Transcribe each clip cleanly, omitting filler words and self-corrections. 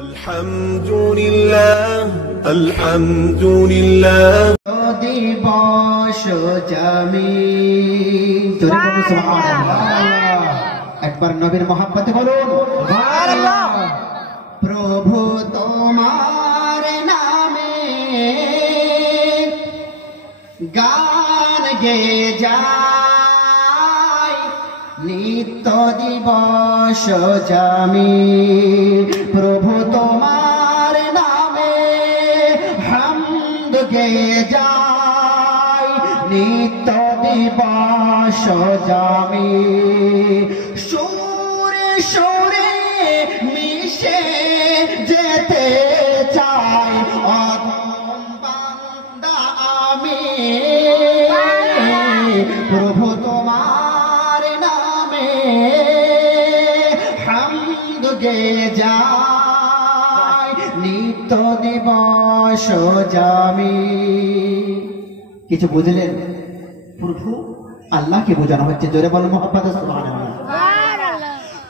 আলহামদুলিল্লাহ আলহামদুলিল্লাহ দিবস জামিন সুবহানাল্লাহ একবার নবীর মহব্বতে বলুন সুবহানাল্লাহ প্রভু তোমার নামে গান গেয়ে যায় নিত্য দিবস জামিন প্রভু তোমার নামে হামদ গেয়ে যায় নিত্য দিবস জামিন সুরে সুরে মিশে যেতে চাই অধম বান্দা আমি প্রভু তোমার নামে হামদ গেয়ে যায় নিত্য দিবস জামিন কিছু বুঝলেন প্রভু আল্লাহকে বোঝানো হচ্ছে জোরে বলুন মোহাম্মদ সুবহানাল্লাহ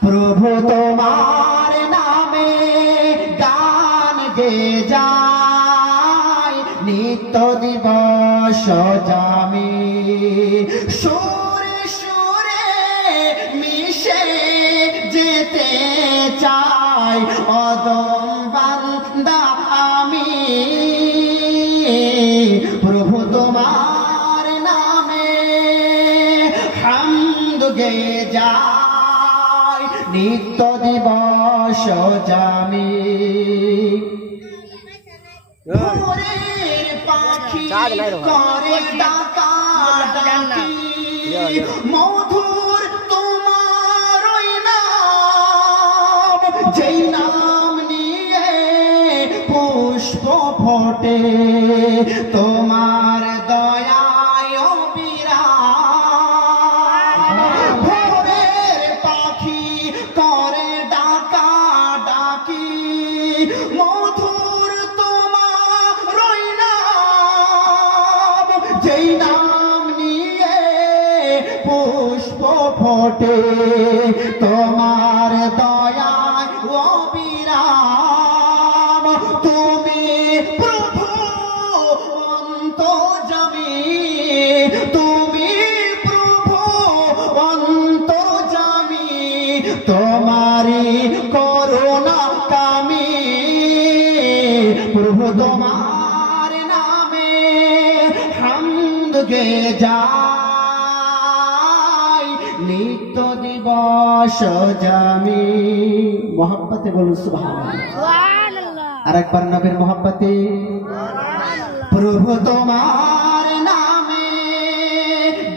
প্রভু তোমার নামে গান গেয়ে যায় নিত্য দিবস জামিন সুরে সুরে মিশে যেতে চাই অদম বান্দা আমি প্রভু তোমার নামে হামদ গেয়ে যায় নিত্য দিবস জামিন ভোরের পাখি করে ডাকা ডাকি মধুর তোমার ওই নাম যেই নাম নিয়ে পুষ্প ফোটে তোমার দয়ায় বিরাম ভোরের পাখি করে ডাকা ডাকি মধুর তোমার ওই নাম যেই নাম নিয়ে পুষ্প ফোটে তোমার দয়ায় অবিরাম তুমি প্রভু অন্তর্যামী তুমি প্রভু অন্তর্যামী তোমারি করুণা কামী প্রভু তোমার নামে হামদ গেয়ে যায় নিত্য দিবস জামিন মোহাব্বতে বলুন সুবহানাল্লাহ আর একবার নবীর মোহাব্বতে প্রভু তোমার নামে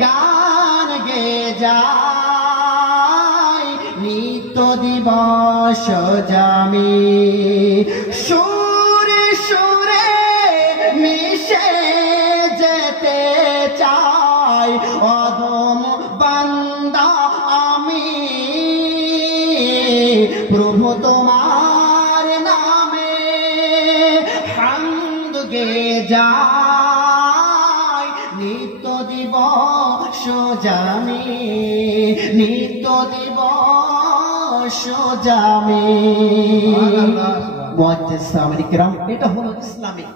গান গেয়ে যায় নিত্য দিবস জামিন সুরে সুরে মিশে যেতে চাই অধম বান্দা আমি প্রভু তোমার নামে হামদ গেয়ে যায় নিত্য দিবস জামিন নিত্য দিবস জামিন মুআজ্জাজ সামিল কিরাম এটা হলো ইসলামিক